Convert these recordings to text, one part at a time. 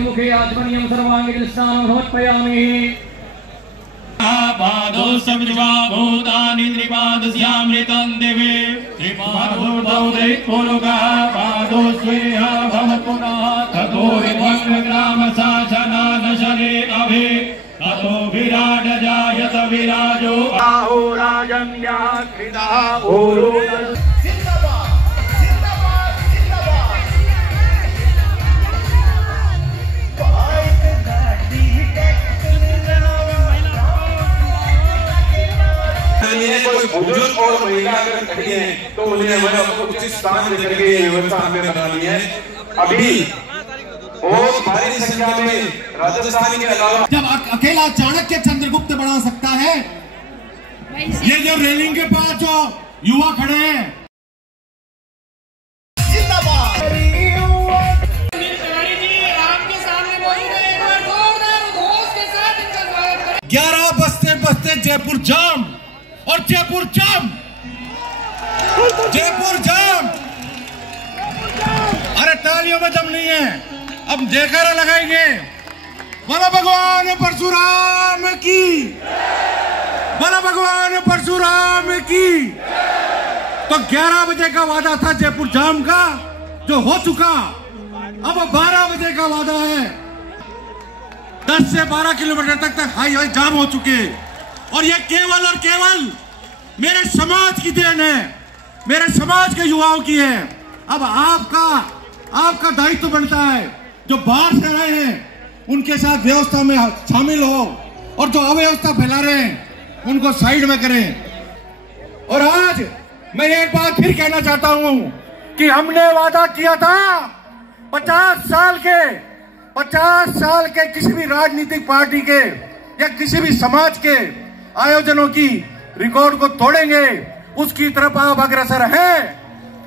मुखे आत्मनियम सर्वांगीं स्नानं समर्पयामि। पादौ सविद्वा भूतानि त्रिपादस्यामृतं दिवे त्रिपादौ दैत्योरुगः पादौ स्वीयः भवपुनः ततो विभग्नग्रामशासनानशरे अभि ततो विराट जायत विराजो आहो राजन्याकृतः ओरो कोई बुजुर्ग और महिला अगर खड़ी है तो उन्हें उचित स्थान देने की व्यवस्था हमने बनानी है। अभी बहुत भारी संख्या में राजस्थान के अलावा जब अकेला चाणक्य चंद्रगुप्त बना सकता है, ये जो रेलिंग के पास जो युवा खड़े हैं 11 बजते बजते जयपुर जाम और जयपुर जाम, जयपुर जाम। अरे तालियों में दम नहीं है, अब जयकारा लगाएंगे। बोलो भगवान परशुराम की, बोलो भगवान परशुराम की। तो 11 बजे का वादा था जयपुर जाम का, जो हो चुका। अब 12 बजे का वादा है। 10 से 12 किलोमीटर तक हाईवे जाम हो चुके, और ये केवल और केवल मेरे समाज की देन है, मेरे समाज के युवाओं की है। अब आपका दायित्व बनता है, जो बाहर से रहे हैं उनके साथ व्यवस्था में शामिल हो, और जो अव्यवस्था फैला रहे हैं उनको साइड में करें। और आज मैं एक बात फिर कहना चाहता हूं कि हमने वादा किया था 50 साल के किसी भी राजनीतिक पार्टी के या किसी भी समाज के आयोजनों की रिकॉर्ड को तोड़ेंगे, उसकी तरफ आप अग्रसर हैं।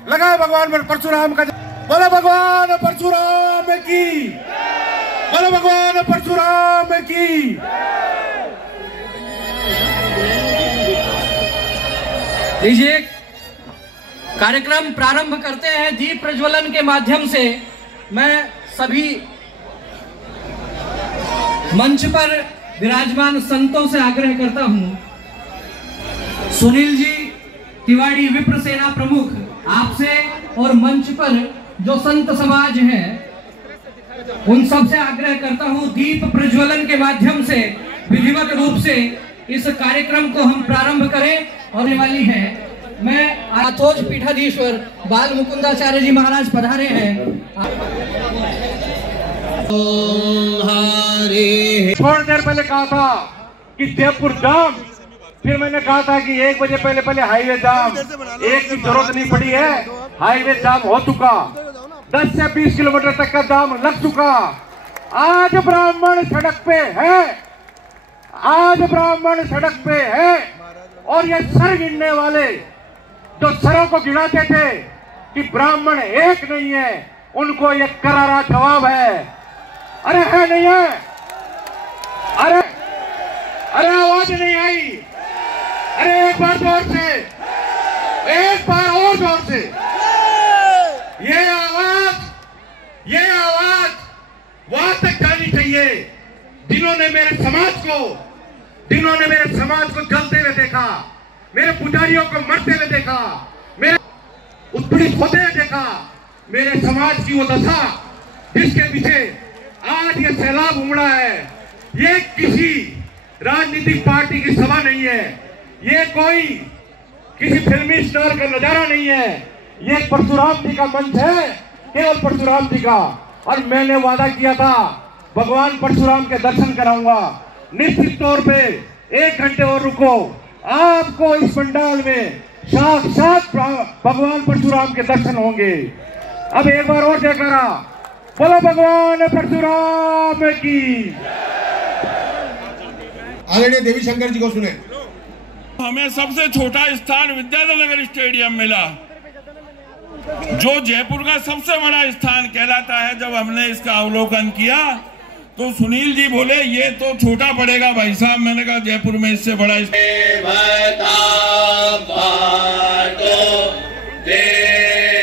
लगाए भगवान परशुराम का, बोलो भगवान परशुराम की, बोलो भगवान परशुराम की। लीजिए, कार्यक्रम प्रारंभ करते हैं दीप प्रज्वलन के माध्यम से। मैं सभी मंच पर विराजमान संतों से आग्रह करता हूं, सुनील जी तिवारी विप्र सेना प्रमुख, आपसे और मंच पर जो संत समाज है उन सब से आग्रह करता हूं, दीप प्रज्वलन के माध्यम से विधिवत रूप से इस कार्यक्रम को हम प्रारंभ करें। होने वाली है, मैं आतोज पीठाधीश्वर बाल मुकुंदाचार्य जी महाराज पधारे हैं। थोड़ी देर पहले कहा था कि जयपुर जाम, फिर मैंने कहा था कि 1 बजे पहले हाईवे जाम। एक की जरूरत नहीं पड़ी है, हाईवे जाम हो चुका। 10 से 20 किलोमीटर तक का जाम लग चुका। आज ब्राह्मण सड़क पे है, आज ब्राह्मण सड़क पे है। और ये सर गिनने वाले जो सरों को गिनाते थे कि ब्राह्मण एक नहीं है, उनको ये करारा जवाब है। अरे है नहीं है? अरे आवाज नहीं आई? अरे एक बार जोर से, एक बार और जोर से। ये आवाज वहां तक जानी चाहिए जिन्होंने मेरे समाज को जलते हुए देखा, मेरे पुजारियों को मरते हुए देखा, मेरे उत्पीड़ित होते हुए देखा, मेरे समाज की वो दशा जिसके पीछे आज ये सैलाब उमड़ा है। ये किसी राजनीतिक पार्टी की सभा नहीं है, ये कोई किसी फिल्मी स्टार का नजारा नहीं है, ये परशुराम जी का मंच है, केवल परशुराम जी का। और मैंने वादा किया था भगवान परशुराम के दर्शन कराऊंगा। निश्चित तौर पे 1 घंटे और रुको, आपको इस पंडाल में साक्षात भगवान परशुराम के दर्शन होंगे। अब एक बार और जयकारा, बोलो भगवान परशुराम की। आदरणीय देवी शंकर जी को सुने। हमें सबसे छोटा स्थान विद्याधर नगर स्टेडियम मिला, जो जयपुर का सबसे बड़ा स्थान कहलाता है। जब हमने इसका अवलोकन किया तो सुनील जी बोले ये तो छोटा पड़ेगा भाई साहब। मैंने कहा जयपुर में इससे बड़ा स्टेडियम। で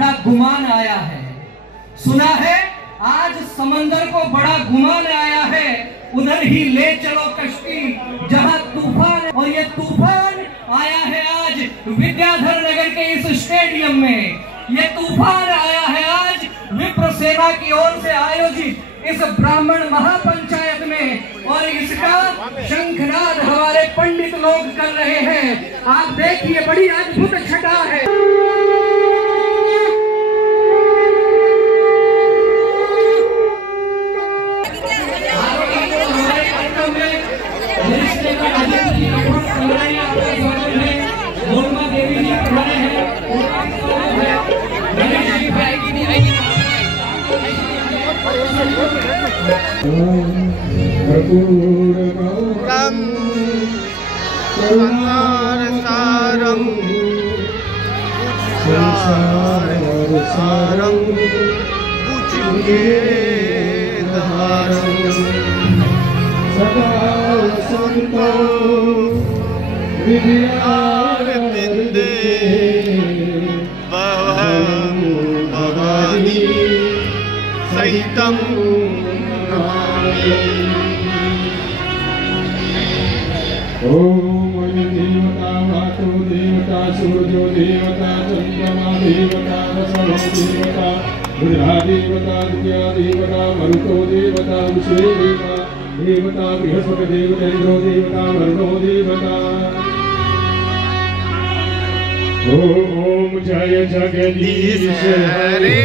बड़ा गुमान आया है। सुना है आज समंदर को बड़ा गुमान आया है, उधर ही ले चलो कश्ती जहां तूफान। और ये तूफान आया है आज विद्याधर नगर के इस स्टेडियम में। ये तूफान आया है आज विप्र सेना की ओर से आयोजित इस ब्राह्मण महापंचायत में, और इसका शंखनाद हमारे पंडित लोग कर रहे हैं। आप देखिए बड़ी अद्भुत छटा है। सारं सारं धारं सदा संतो विद्यारविन्दे भवानी सहितं ओम देवता वातो देवता सूर्यो देवता चंद्रमा देवता वसवो देवता बुधा देवता दुर्गा देवता मरुतो देवता विश्वे देवता देवता बृहस्पति देवता इंद्रो देवता वरुणो देवता। ओम जय जगदीश हरे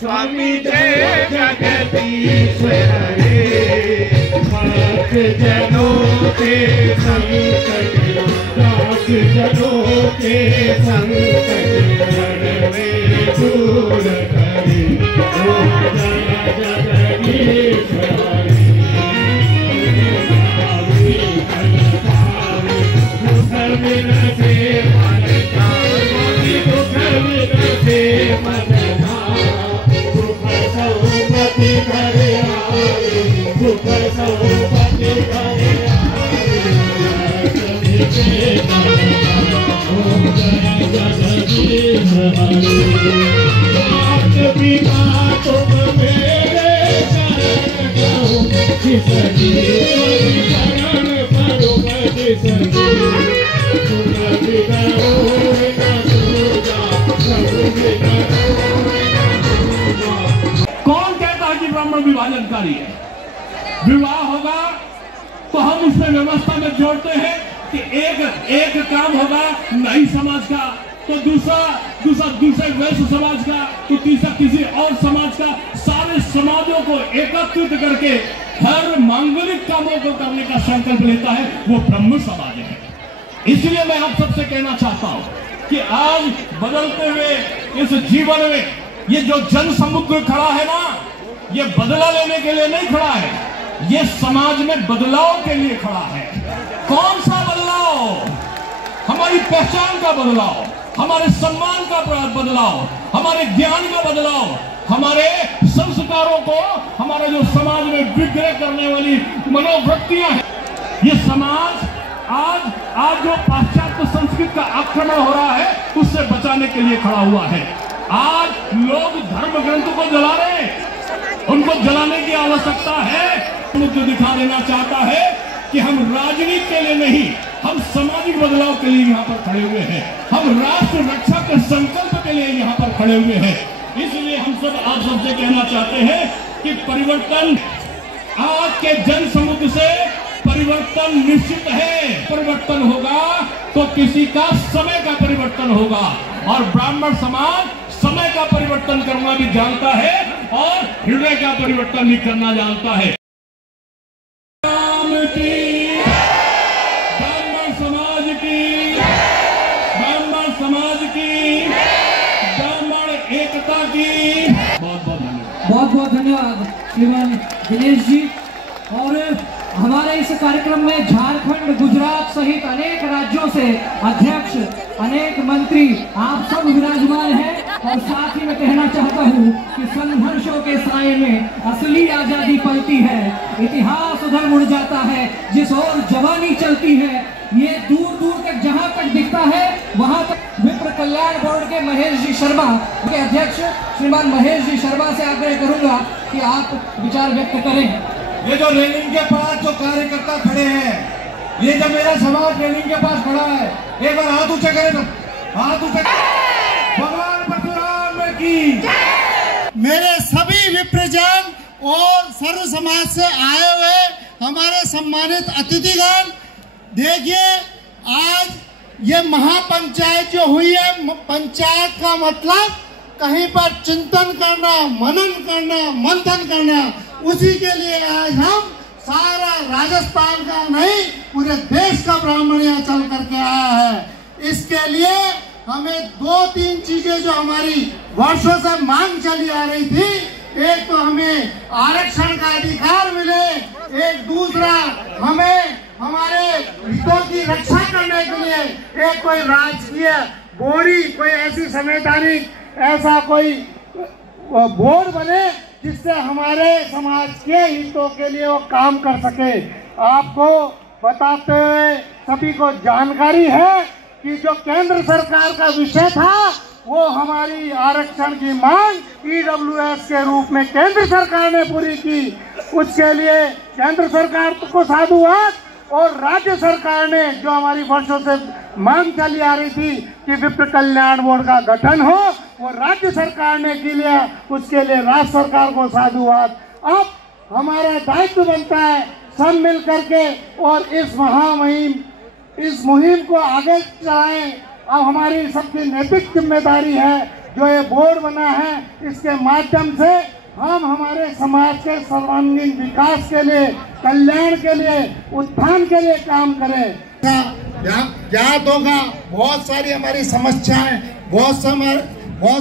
स्वामी जय जगदीश हरे भक्त जनों के संकट दास जनों के संकट जन में दूर करे। ओम जय जगदीश हरे दुख बिन से मन दुख बिन से मन दुख सौपति करे दुख सौपति करे ओम जय जगदीश हरे नाथ बिना तुम मेरे शरण कहो जिस जीवन शरण परो जिस तुम बिना होए न दूजा प्रभु बिना होए न दूजा। कौन कहता है कि ब्राह्मण विभाजनकारी है? विवाह होगा तो हम उसमें व्यवस्था में जोड़ते हैं कि एक काम होगा नाई समाज का, तो दूसरे वैश्य समाज का, तो तीसरा किसी और समाज का। सारे समाजों को एकत्रित करके हर मांगलिक कामों को करने का संकल्प लेता है, वो ब्रह्म समाज है। इसलिए मैं आप सबसे कहना चाहता हूं कि आज बदलते हुए इस जीवन में ये जो जन समुद्र खड़ा है ना, ये बदला लेने के लिए नहीं खड़ा है, ये समाज में बदलाव के लिए खड़ा है। कौन सा बदलाव? हमारी पहचान का बदलाव, हमारे सम्मान का बदलाव, हमारे ज्ञान का बदलाव, हमारे संस्कारों को, हमारे जो समाज में विग्रह करने वाली मनोवृत्तियां हैं, ये समाज आज जो पाश्चात्य संस्कृति का आक्रमण हो रहा है उससे बचाने के लिए खड़ा हुआ है। आज लोग धर्म ग्रंथों को जला रहे हैं, उनको जलाने की आवश्यकता है। मुझे दिखा देना चाहता है कि हम राजनीति के लिए नहीं, हम सामाजिक बदलाव के लिए यहाँ पर खड़े हुए हैं, हम राष्ट्र रक्षा के संकल्प के लिए यहाँ पर खड़े हुए हैं। इसलिए हम सब आप सबसे कहना चाहते हैं कि परिवर्तन, आज के जन समुद्र से परिवर्तन निश्चित है। परिवर्तन होगा तो किसी का समय का परिवर्तन होगा, और ब्राह्मण समाज समय का परिवर्तन करना भी जानता है और हृदय का परिवर्तन भी करना जानता है। ब्राह्मण समाज की, ब्राह्मण समाज की, ब्राह्मण एकता की बहुत बहुत धन्यवाद। बहुत बहुत धन्यवाद श्रीमान दिनेश जी। और हमारे इस कार्यक्रम में झारखंड, गुजरात सहित अनेक राज्यों से अध्यक्ष, अनेक मंत्री आप सब विराजमान हैं। और साथ ही मैं कहना चाहता हूं कि संघर्षों के साए में असली आजादी पलती है, इतिहास उधर मुड़ जाता है जिस ओर जवानी चलती है। ये दूर दूर तक जहां तक दिखता है वहां तक विप्र कल्याण बोर्ड के महेश जी शर्मा के अध्यक्ष श्रीमान महेश जी शर्मा से आग्रह करूंगा कि आप विचार व्यक्त करें। ये जो रेलिंग के पास जो कार्यकर्ता खड़े हैं, ये जो मेरा समाज रेलिंग के पास खड़ा है, एक बार हाथ ऊंचे करें, हाथ ऊंचे। भगवान परशुराम की। मेरे सभी विप्रजन और सर्व समाज से आए हुए हमारे सम्मानित अतिथिगण, देखिए आज ये महापंचायत जो हुई है, पंचायत का मतलब कहीं पर चिंतन करना, मनन करना, मंथन करना, उसी के लिए आज हम सारा राजस्थान का नहीं पूरे देश का ब्राह्मण यहाँ चल करके आया है। इसके लिए हमें 2-3 चीजें जो हमारी वर्षों से मांग चली आ रही थी, एक तो हमें आरक्षण का अधिकार मिले, एक दूसरा हमें हमारे हितों की रक्षा करने के लिए एक कोई राजकीय बॉडी, कोई ऐसी संवैधानिक ऐसा कोई बोर्ड बने जिससे हमारे समाज के हितों के लिए वो काम कर सके। आपको बताते हुए सभी को जानकारी है कि जो केंद्र सरकार का विषय था वो हमारी आरक्षण की मांग ईडब्ल्यूएस के रूप में केंद्र सरकार ने पूरी की। उसके लिए केंद्र सरकार को साधुवाद और राज्य सरकार ने जो हमारी वर्षों से मांग चली आ रही थी कि विप्र कल्याण बोर्ड का गठन हो, वो राज्य सरकार ने की लिया। उसके लिए राज्य सरकार को साधुवाद। अब हमारा दायित्व बनता है सब मिल करके और इस मुहिम को आगे चलाएं। अब हमारी सबकी नैतिक जिम्मेदारी है, जो ये बोर्ड बना है इसके माध्यम से हम हमारे समाज के सर्वांगीण विकास के लिए, कल्याण के लिए, उत्थान के लिए काम करें। याद होगा बहुत सारी हमारी समस्याएं, बहुत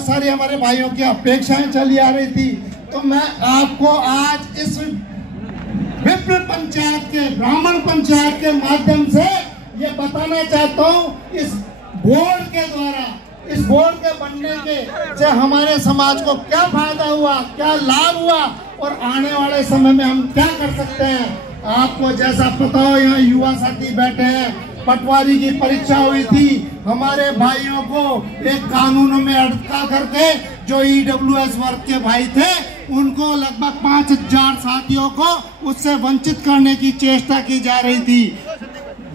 सारी हमारे भाइयों की अपेक्षाएं चली आ रही थी। तो मैं आपको आज इस विप्र पंचायत के, ब्राह्मण पंचायत के माध्यम से ये बताना चाहता हूँ, इस बोर्ड के द्वारा, इस बोर्ड के बनने के से हमारे समाज को क्या फायदा हुआ, क्या लाभ हुआ और आने वाले समय में हम क्या कर सकते हैं। आपको जैसा पता हो, यहाँ युवा साथी बैठे हैं, पटवारी की परीक्षा हुई थी, हमारे भाइयों को एक कानूनों में अटका करके जो ईडब्ल्यूएस वर्ग के भाई थे उनको लगभग 5000 साथियों को उससे वंचित करने की चेष्टा की जा रही थी।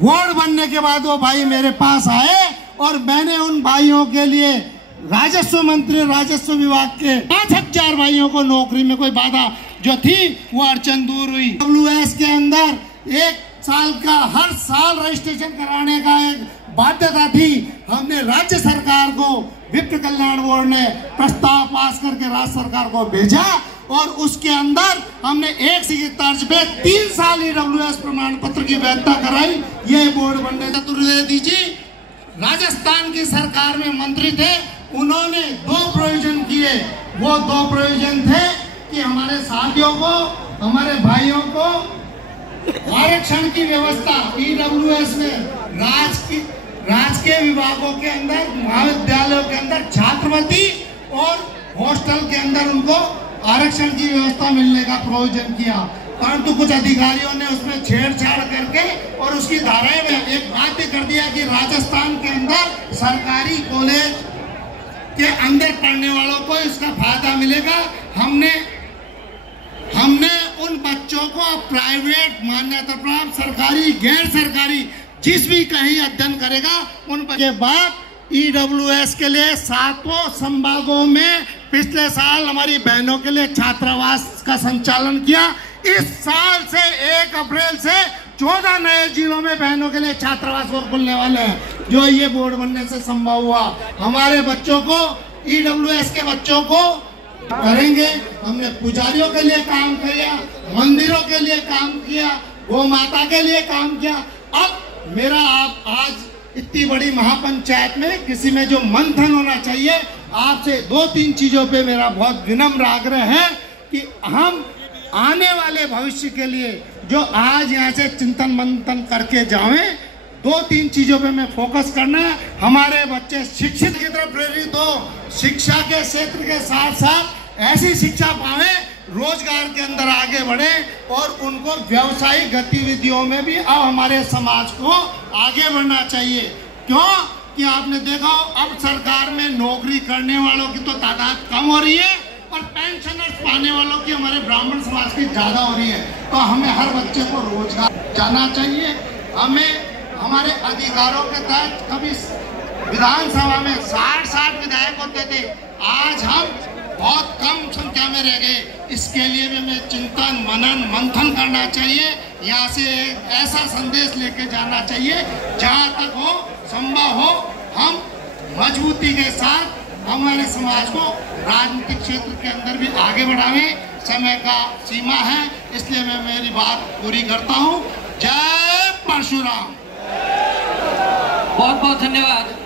बोर्ड बनने के बाद वो भाई मेरे पास आए और मैंने उन भाइयों के लिए राजस्व मंत्री, राजस्व विभाग के 5000 भाइयों को नौकरी में कोई बाधा जो थी वो अड़चन दूर हुई। ईडब्ल्यूएस के अंदर 1 साल का हर साल रजिस्ट्रेशन कराने का एक बाध्यता थी। हमने राज्य सरकार को, विप्र कल्याण बोर्ड ने प्रस्ताव पास करके राज्य सरकार को भेजा और उसके अंदर हमने एक सी तर्ज पे 3 साल ईडब्ल्यूएस प्रमाण पत्र की वैधता कराई। ये बोर्ड बनने चतुर्वेदी जी राजस्थान की सरकार में मंत्री थे, उन्होंने 2 प्रोविजन किए। वो 2 प्रोविजन थे कि हमारे साथियों को, हमारे भाइयों को आरक्षण की व्यवस्था ईडब्ल्यूएस में राजकीय विभागों के अंदर, महाविद्यालयों के अंदर छात्रवृत्ति और हॉस्टल के अंदर उनको आरक्षण की व्यवस्था मिलने का प्रोविजन किया। परंतु कुछ अधिकारियों ने उसमें छेड़छाड़ करके और उसकी धाराएं में एक बाध्य कर दिया कि राजस्थान के अंदर सरकारी कॉलेज के अंदर पढ़ने वालों को इसका फायदा मिलेगा। हमने उन बच्चों को प्राइवेट मान्यता प्राप्त, सरकारी, गैर सरकारी, जिस भी कहीं अध्ययन करेगा उन के बाद ईडब्ल्यूएस के लिए 7 संभागों में पिछले साल हमारी बहनों के लिए छात्रावास का संचालन किया। इस साल से 1 अप्रैल से 14 नए जिलों में बहनों के लिए छात्रावास और खुलने वाले हैं, जो ये बोर्ड बनने से संभव हुआ। हमारे बच्चों को, ईडब्ल्यूएस के बच्चों को करेंगे। हमने पुजारियों के लिए काम किया, मंदिरों के लिए काम किया, गौ माता के लिए काम किया। अब मेरा आप आज इतनी बड़ी महापंचायत में किसी में जो मंथन होना चाहिए, आपसे 2-3 चीजों पे मेरा बहुत विनम्र आग्रह है कि हम आने वाले भविष्य के लिए जो आज यहाँ से चिंतन मंथन करके जावें। 2-3 चीजों पे मैं फोकस करना है। हमारे बच्चे शिक्षित की तरफ प्रेरित हो, शिक्षा के क्षेत्र के साथ साथ ऐसी शिक्षा पावे, रोजगार के अंदर आगे बढ़े और उनको व्यावसायिक गतिविधियों में भी अब हमारे समाज को आगे बढ़ना चाहिए। क्यों कि आपने देखा हो अब सरकार में नौकरी करने वालों की तो तादाद कम हो रही है और पेंशनर्स पाने वालों की हमारे ब्राह्मण समाज की ज्यादा हो रही है। तो हमें हर बच्चे को रोजगार जाना चाहिए। हमें हमारे अधिकारों के तहत कभी विधानसभा में 60 विधायक होते थे, आज हम बहुत कम संख्या में रह गए। इसके लिए भी हमें चिंतन मनन मंथन करना चाहिए। यहाँ से ऐसा संदेश लेके जाना चाहिए जहाँ तक हो संभव हो हम मजबूती के साथ हमारे समाज को राजनीतिक क्षेत्र के अंदर भी आगे बढ़ावें। समय का सीमा है, इसलिए मैं मेरी बात पूरी करता हूँ। जय परशुराम। बहुत बहुत धन्यवाद।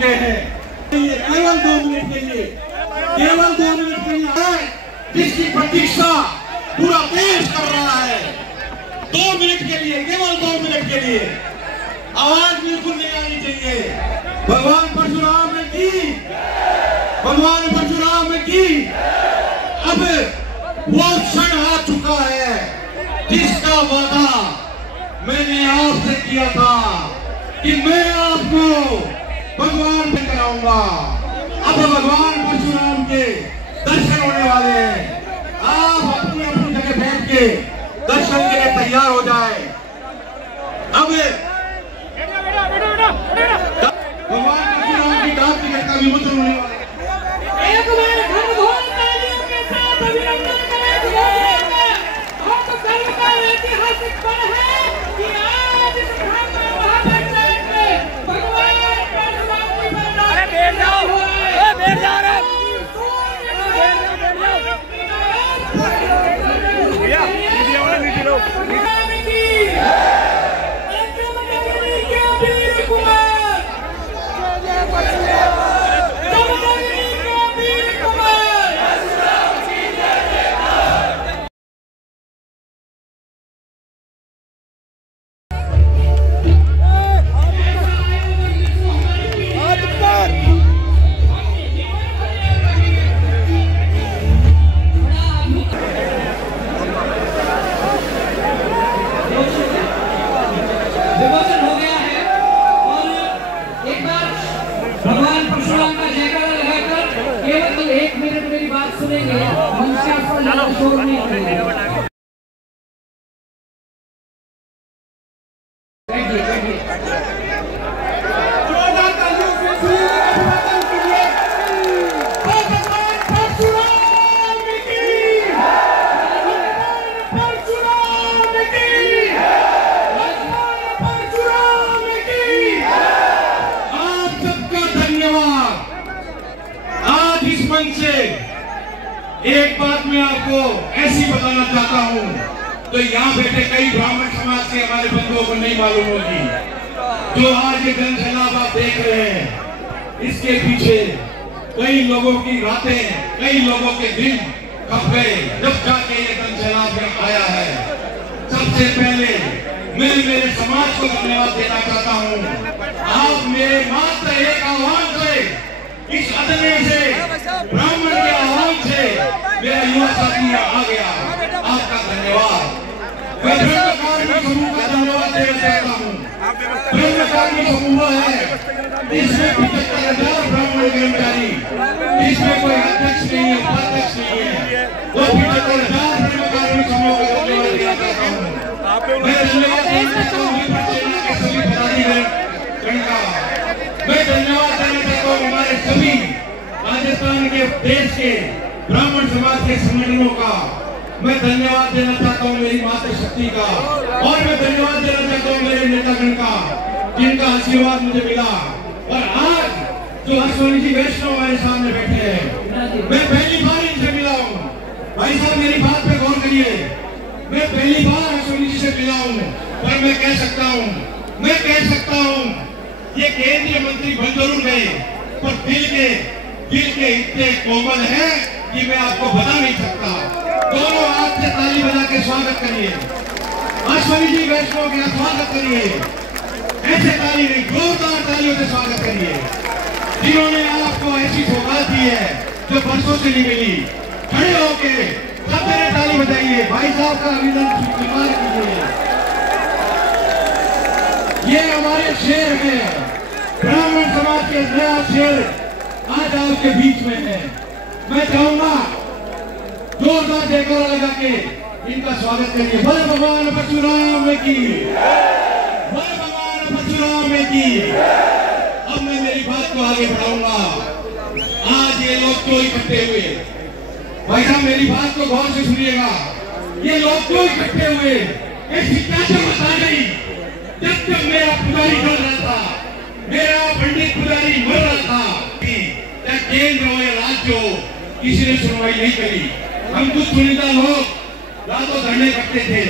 चुके हैं। केवल 2 मिनट के लिए, केवल 2 मिनट के लिए जिसकी प्रतीक्षा पूरा देश कर रहा है। 2 मिनट के लिए, केवल 2 मिनट के लिए आवाज बिल्कुल नहीं आनी चाहिए। भगवान परशुराम की, भगवान परशुराम की। अब वो क्षण आ चुका है जिसका वादा मैंने आपसे किया था कि मैं आपको भगवान में कराऊंगा। अब भगवान परशुराम के दर्शन होने वाले हैं। आप अपनी अपनी जगह बैठ के दर्शन के लिए तैयार हो जाए। अब भगवान परशुराम की डाक टिकट का विमोचन होने वाला है। एक बार घनघोर तालियों के साथ अभिनंदन करें। हम कल का ऐतिहासिक पल है कि आज इस ब्राह्मण महापंचायत में भगवान परशुराम की बरसात बैठ जाओ रे। भैया वीडियो वाला वीडियो विमोचन हो गया है। और एक बार भगवान परशुराम का जयकारा लगाकर केवल 1 मिनट मेरी बात सुनेंगे। मंच के आसपास ज़्यादा शोर नहीं करेंगे। एक बात मैं आपको ऐसी बताना चाहता हूँ, तो यहाँ बैठे कई ब्राह्मण समाज के हमारे बंधुओं को नहीं मालूम होगी। जो आज ये जन सैलाब आप देख रहे हैं, इसके पीछे कई लोगों की रातें, कई लोगों के दिन कब गए जब जाके ये जन सैलाब आया है। सबसे पहले मैं मेरे समाज को धन्यवाद देना चाहता हूँ। आप मेरे मात्र एक आह्वान से, इस अदने से, ब्राह्मण के आह्वान से मेरा युवा साथी आ गया। आपका धन्यवाद। मैं ब्रह्मकारिणी समूह का धन्यवाद देना चाहता हूँ। ब्रह्मकारिणी समूह है, इसमें 75,000 ब्राह्मण कर्मचारी, इसमें कोई अध्यक्ष नहीं है, उपाध्यक्ष नहीं है। वो 75,000 ब्रह्मकारिणी समूह का धन्यवाद देना चाहता हूँ। मैं धन्यवाद देना चाहता हूँ सेना के सभी पदाधिकारियों का। मैं धन्यवाद देना चाहता हूँ हमारे सभी राजस्थान के देश के ब्राह्मण समाज के संगठनों का। मैं धन्यवाद देना चाहता हूँ मेरी मातृशक्ति का, और मैं धन्यवाद देना चाहता हूँ मेरे नेतागण का, जिनका आशीर्वाद मुझे मिला। और आज जो अश्विनी जी वैष्णव हमारे सामने बैठे हैं, मैं पहली बार इनसे मिला हूँ। भाई साहब मेरी बात पे गौर करिए, मैं पहली बार अश्विनी जी से मिला हूँ। पर मैं कह सकता हूँ ये केंद्रीय मंत्री बन जरूर गए, पर दिल के इतने कोमल है कि मैं आपको बता नहीं सकता। दोनों हाथ से ताली बजा के स्वागत करिए, अश्विनी जी वैष्णव का स्वागत करिए। ऐसे ताली नहीं, जोरदार तालियों से स्वागत करिए, जिन्होंने आपको ऐसी सौगात दी है जो बरसों से नहीं मिली। खड़े होके सब मेरे ताली बजाइए, भाई साहब का अभिनंदन स्वीकार कीजिए। ये हमारे शेर हैं, ब्राह्मण समाज के नया शेर आज आपके बीच में है। मैं चाहूंगा जोरदार जयकारा लगा के इनका स्वागत करिए। बोले भगवान परशुराम की, बोले भगवान परशुराम की। अब मैं मेरी बात को आगे बढ़ाऊंगा। आज ये लोग क्यों इकट्ठे हुए, भाई साहब मेरी बात को गौर से सुनिएगा। ये लोग क्यों इकट्ठे हुए, ऐसी क्या जरूरत आ गई? जब मेरा पुजारी मर रहा था, मेरा पंडित पुजारी मर रहा था, क्या केंद्र हो या राज्य हो, किसी ने सुनवाई नहीं करी। हम कुछ चुनिंदा लोग रातों धरने करते थे।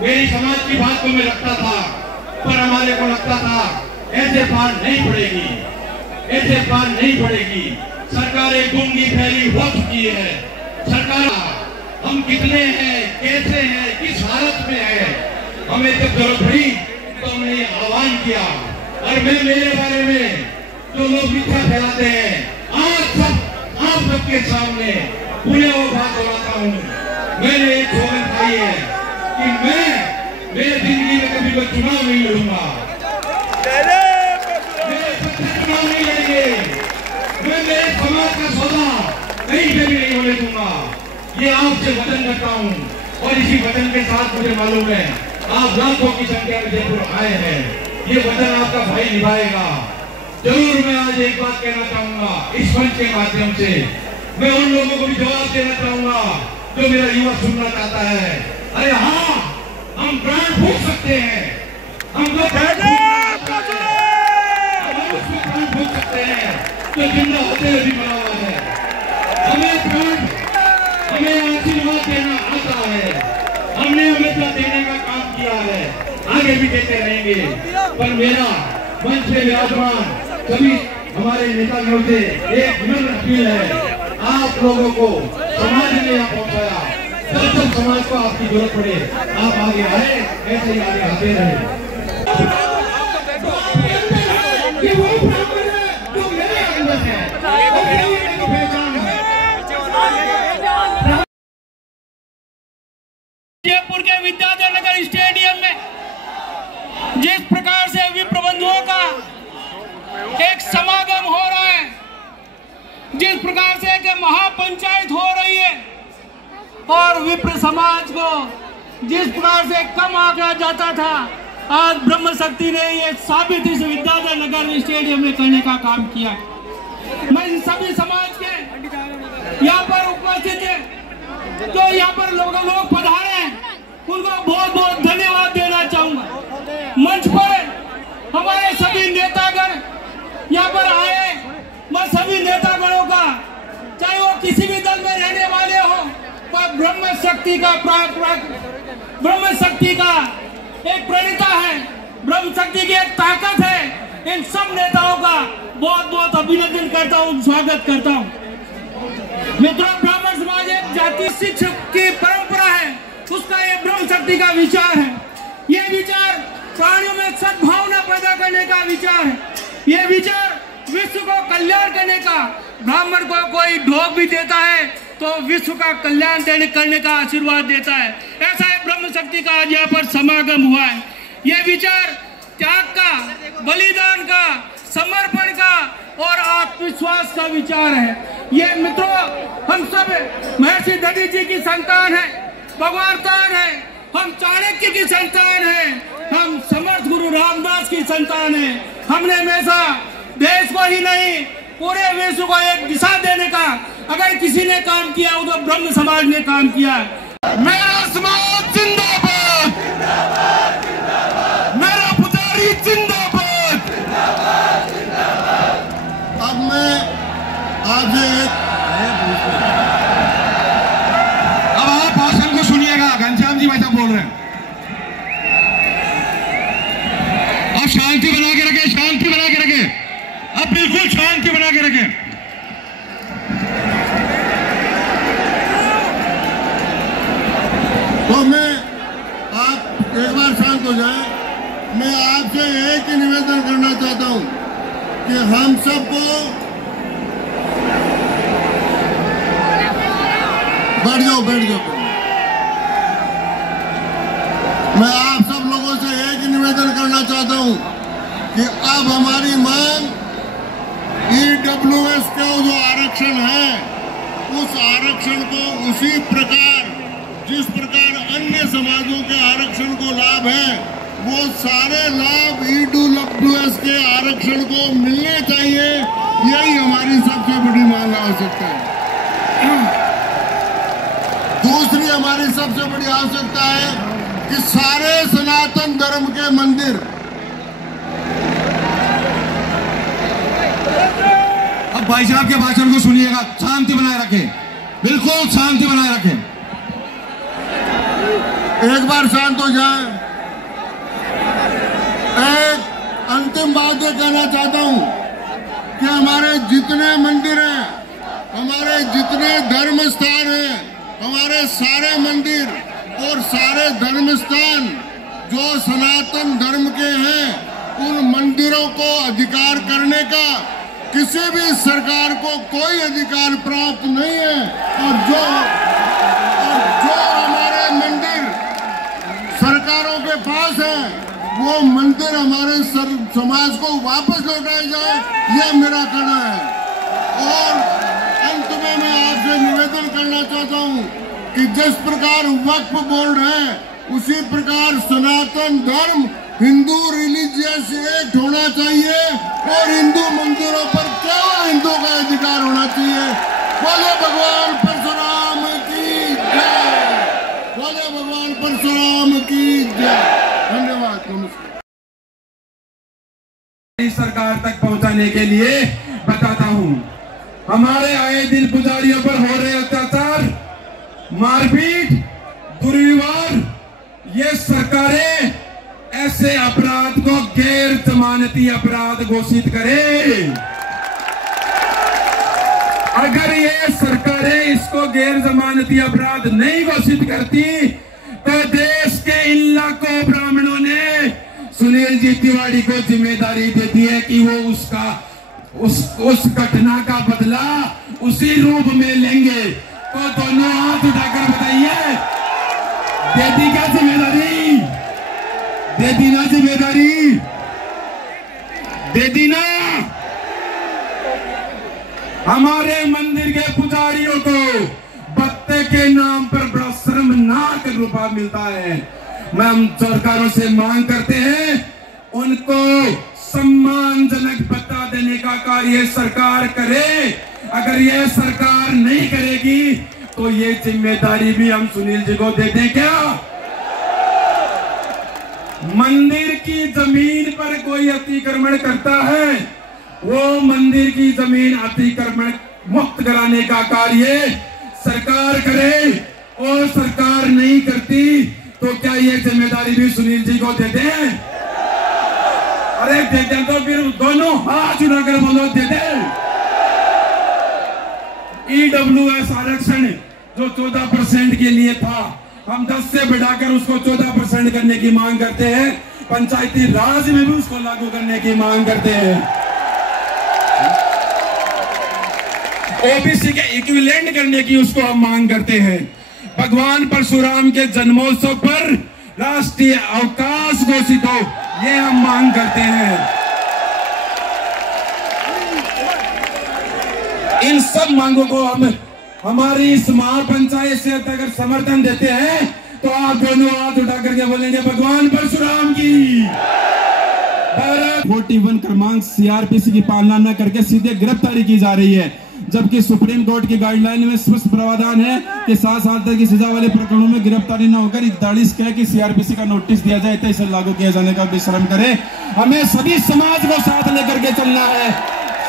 मेरी समाज की बात को मैं रखता था, पर हमारे को लगता था ऐसे पार नहीं पड़ेगी। ऐसे बात नहीं पड़ेगी। सरकारें गुंगी फैली हो चुकी है। सरकार हम कितने हैं, कैसे हैं, किस हालत में है, हमें जब जरूरत पड़ी तो हमने आह्वान किया। और मैं मेरे बारे में जो लोग मिथ्या फैलाते हैं, आज आप सबके सामने उन्हें वो बात दोहराता हूँ। मैंने एक सौगंध खाई है कि मैं मेरे जिंदगी में कभी कोई चुनाव नहीं लड़ूंगा, मेरे पक्ष चुनाव नहीं लड़ेंगे, मैं मेरे समाज का सौदा कहीं पे भी नहीं होने दूंगा। ये आपसे वचन करता हूँ और इसी वचन के साथ मुझे मालूम है आप लाखों की संख्या में जयपुर आए हैं। ये वचन आपका भाई निभाएगा। जरूर मैं आज एक बात कहना चाहूंगा इस मंच के माध्यम से, मैं उन लोगों को भी जवाब देना चाहूंगा जो मेरा युवा सुनना चाहता है। अरे हाँ, हम प्राण फूंक सकते हैं, हम लोग प्राण फूंक सकते हैं तो जिंदा होते हुए भी मरा हुआ है। हमें आशीर्वाद देना आता है, हमने हमेशा देने का काम किया है, आगे भी देते रहेंगे। पर मेरा मंच पे विराजमान सभी हमारे नेताओं से एक विनम्र अपील है, आप लोगों को समाज ने यहाँ पहुँचाया, जब समाज को आपकी जरूरत पड़े आप आगे आए, ऐसे ही आगे आते रहे। जयपुर के विद्याधर नगर स्टेडियम में जिस प्रकार से विप्र बंधुओं का एक समागम हो रहा है, जिस प्रकार से एक महापंचायत हो रही है और विप्र समाज को जिस प्रकार से कम आंका जाता था, आज ब्रह्म शक्ति ने ये साबित इस विद्याधर नगर स्टेडियम में करने का काम किया। मैं सभी समाज के यहाँ पर उपस्थित है जो यहाँ पर लोग पधारे हैं, उनको बहुत बहुत धन्यवाद देना चाहूंगा। मंच पर हमारे सभी नेतागण यहाँ पर आए, मैं सभी नेतागणों का, चाहे वो किसी भी दल में रहने वाले हो, पर ब्रह्म शक्ति का एक प्रणेता है, ब्रह्म शक्ति की एक ताकत है। इन सब नेताओं का बहुत बहुत अभिनंदन करता हूँ, स्वागत करता हूँ। मित्रों, ब्राह्मण समाज एक जाति शिक्षक की परंपरा है, उसका ये ब्रह्म शक्ति का विचार है। ये विचार प्राणियों में सद्भावना पैदा करने का विचार है। ये विचार विश्व को कल्याण करने का, ब्राह्मण को कोई ढोक भी देता है तो विश्व का कल्याण करने का आशीर्वाद देता है। ऐसा है ब्रह्म शक्ति का आज यहाँ पर समागम हुआ है। ये विचार त्याग का, बलिदान का, समर्पण का और आत्मविश्वास का विचार है। ये मित्रों, हम सब महर्षि दधि जी की संतान है, भगवान तान है, हम चाणक्य की संतान है, हम समर्थ गुरु रामदास की संतान है। हमने हमेशा देश को ही नहीं पूरे विश्व को एक दिशा देने का अगर किसी ने काम किया हो तो ब्रह्म समाज ने काम किया है। मेरा समाज जिंदाबाद, मेरा पुजारी जिंदाबाद। अब मैं आपसे अब आप भाषण को सुनिएगा। घनश्याम जी भाई साहब बोल रहे हैं, आप शांति बना के रखें, शांति बना के रखें, अब बिल्कुल शांति बना के रखें। तो मैं आप एक बार शांत हो जाए। मैं आपसे एक ही निवेदन करना चाहता हूं कि हम सबको बैठ जाओ। मैं आप सब लोगों से एक ही निवेदन करना चाहता हूं कि अब हमारी मांग EWS का जो आरक्षण है, उस आरक्षण को उसी प्रकार जिस प्रकार अन्य समाजों के आरक्षण को लाभ है, वो सारे लाभ EWS के आरक्षण को मिलने चाहिए। यही हमारी सबसे बड़ी मांग आवश्यकता है। दूसरी हमारी सबसे बड़ी आवश्यकता है कि सारे सनातन धर्म के मंदिर, अब भाई साहब के भाषण को सुनिएगा, शांति बनाए रखें, बिल्कुल शांति बनाए रखें। एक बार शांत हो जाए। एक अंतिम बात ये कहना चाहता हूं कि हमारे जितने मंदिर हैं, हमारे जितने धर्म स्थान हैं, हमारे सारे मंदिर और सारे धर्म स्थान जो सनातन धर्म के हैं, उन मंदिरों को अधिकार करने का किसी भी सरकार को कोई अधिकार प्राप्त नहीं है। और जो हमारे मंदिर सरकारों के पास है, वो मंदिर हमारे समाज को वापस लौटाए जाए, ये मेरा कहना है। और अंत में मैं आपसे निवेदन करना चाहता हूँ कि जिस प्रकार वक्फ बोर्ड है, उसी प्रकार सनातन धर्म हिंदू रिलीजियस एक्ट होना चाहिए और हिंदू मंदिरों पर केवल हिंदू का अधिकार होना चाहिए। बोले भगवान परशुराम की जय, बोले भगवान परशुराम की जय। धन्यवाद, नमस्कार। सरकार तक पहुंचाने के लिए बताता हूं, हमारे आए दिन पुजारियों पर हो रहे अत्याचार, मारपीट, दुर्व्यवहार, ये सरकारें ऐसे अपराध को गैर जमानती अपराध घोषित करें। अगर ये सरकारें इसको गैर जमानती अपराध नहीं घोषित करती तो देश के इन लाखों ब्राह्मणों ने सुनील जी तिवारी को जिम्मेदारी दे दी है कि वो उस घटना का बदला उसी रूप में लेंगे। तो दोनों हाथ उठाकर बताइए, दे दी क्या जिम्मेदारी? दे दी ना जिम्मेदारी? दे दी ना? हमारे मंदिर के पुजारियों को भत्ते के नाम पर बड़ा शर्मनाक रुपया मिलता है। हम सरकारों से मांग करते हैं, उनको सम्मानजनक भत्ता देने का कार्य सरकार करे। अगर यह सरकार नहीं करेगी तो ये जिम्मेदारी भी हम सुनील जी को दे दें क्या? मंदिर की जमीन पर कोई अतिक्रमण करता है, वो मंदिर की जमीन अतिक्रमण मुक्त कराने का कार्य सरकार करे, और सरकार नहीं करती तो क्या ये जिम्मेदारी भी सुनील जी को दे दें? अरे दे दें तो फिर दोनों हाथ उठाकर बोलो, दे दें। EWS आरक्षण जो 14% के लिए था, हम 10 से बढ़ाकर उसको 14% करने की मांग करते हैं। पंचायती राज में भी उसको लागू करने की मांग करते हैं। ओबीसी के इक्विवेलेंट करने की उसको हम मांग करते हैं। भगवान परशुराम के जन्मोत्सव पर राष्ट्रीय अवकाश घोषित हो, ये हम मांग करते हैं। इन सब मांगों को हम हमारी इस महापंचायत से अगर समर्थन देते हैं तो आप दोनों हाथ उठा करके बोलेंगे भगवान परशुराम की। 41 क्रमांक CRPC की पालना न करके सीधे गिरफ्तारी की जा रही है, जबकि सुप्रीम कोर्ट की गाइडलाइन में स्पष्ट प्रावधान है कि 7 साल तक की सजा वाले प्रकरणों में गिरफ्तारी न होकर 41 कह कि CRPC का नोटिस दिया जाए, तो इसे लागू किया जाने का विश्राम करे। हमें सभी समाज को साथ लेकर के चलना है,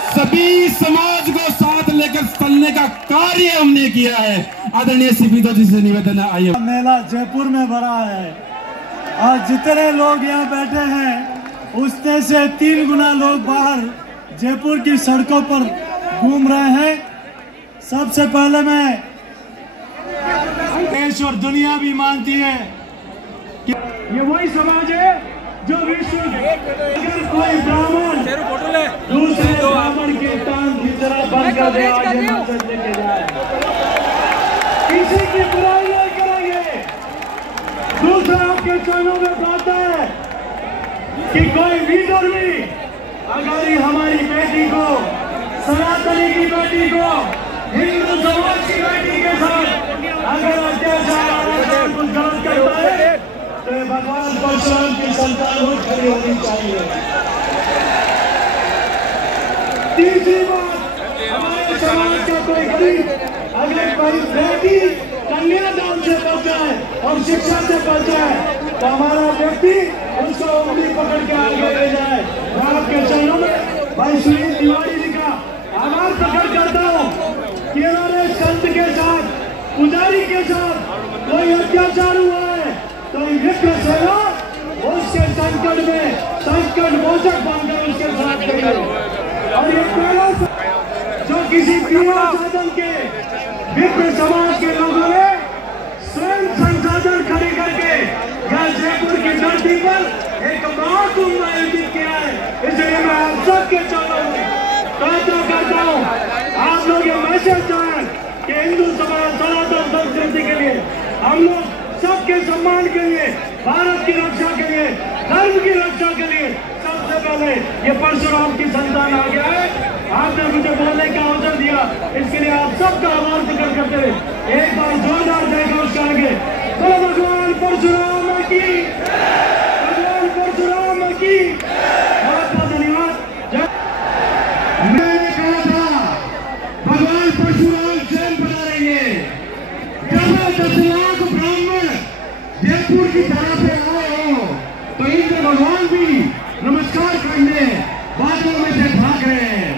सभी समाज को साथ लेकर चलने का कार्य हमने किया है। आदरणीय CP जी से निवेदन है, आइए। मेला जयपुर में भरा है और जितने लोग यहाँ बैठे हैं उसमें से 3 गुना लोग बाहर जयपुर की सड़कों पर घूम रहे हैं। सबसे पहले मैं देश और दुनिया भी मानती है कि ये वही समाज है जो विश्व अगर कोई ब्राह्मण दूसरे ब्राह्मण के टांग की तरह बंद कर दे, आगे मस्जिद लेके जाए, किसी की बुराई नहीं करेंगे। दूसरा आपके कानों में बात है कि कोई लीडर भी अगर हमारी बेटी को, सनातनी की बेटी को, हिंदू समाज की बेटी के साथ अगर अत्याचार कुछ गलत करता है तो भगवान परशुराम की संतान हो खड़ी होनी चाहिए। तीसरी बात, हमारे समाज का कोई गरीब अगर कोई बेटी कन्यादान से बच जाए और शिक्षा से बच जाए तो हमारा व्यक्ति उसको उंगली पकड़ के आगे ले जाए। मैं आपके चरणों में भाई सुनील तिवारी जी का आभार प्रकट करता हूँ कि उन्होंने संत के साथ, पुजारी के साथ कोई अत्याचार हुआ है तो विप्र सेना उसके संकट में संकट मोचक बनकर उसके साथ खड़ी है। और ये पहला जो किसी क्रिया साधन के विप्र समाज के लोगों ने स्वयं संसाधन खड़े करके यहाँ जयपुर की धरती पर एक महाकुंभ आयोजित किया है। इसलिए मैं आप सबके चरणों में प्रार्थना करता हूँ, आप लोग ये मैसेज दें कि हिंदू समाज सनातन संस्कृति के लिए, हम लोग सबके सम्मान के लिए, भारत की रक्षा के लिए, धर्म की रक्षा के लिए सबसे पहले ये परशुराम की संतान आ गया है। आपने मुझे बोलने का अवसर दिया, इसके लिए आप सबका आभार प्रकट करते हुए एक बार जोरदार जयघोष करेंगे। बोलो भगवान परशुराम की, भगवान परशुराम की। बहुत बहुत धन्यवाद। मैंने कहा था भगवान परशुराम स्वयं पधारेंगे। जब 10 लाख ब्राह्मण जयपुर की तरफ से आए हो तो इंद्र भगवान भी नमस्कार करने बादलों में से भाग रहे हैं।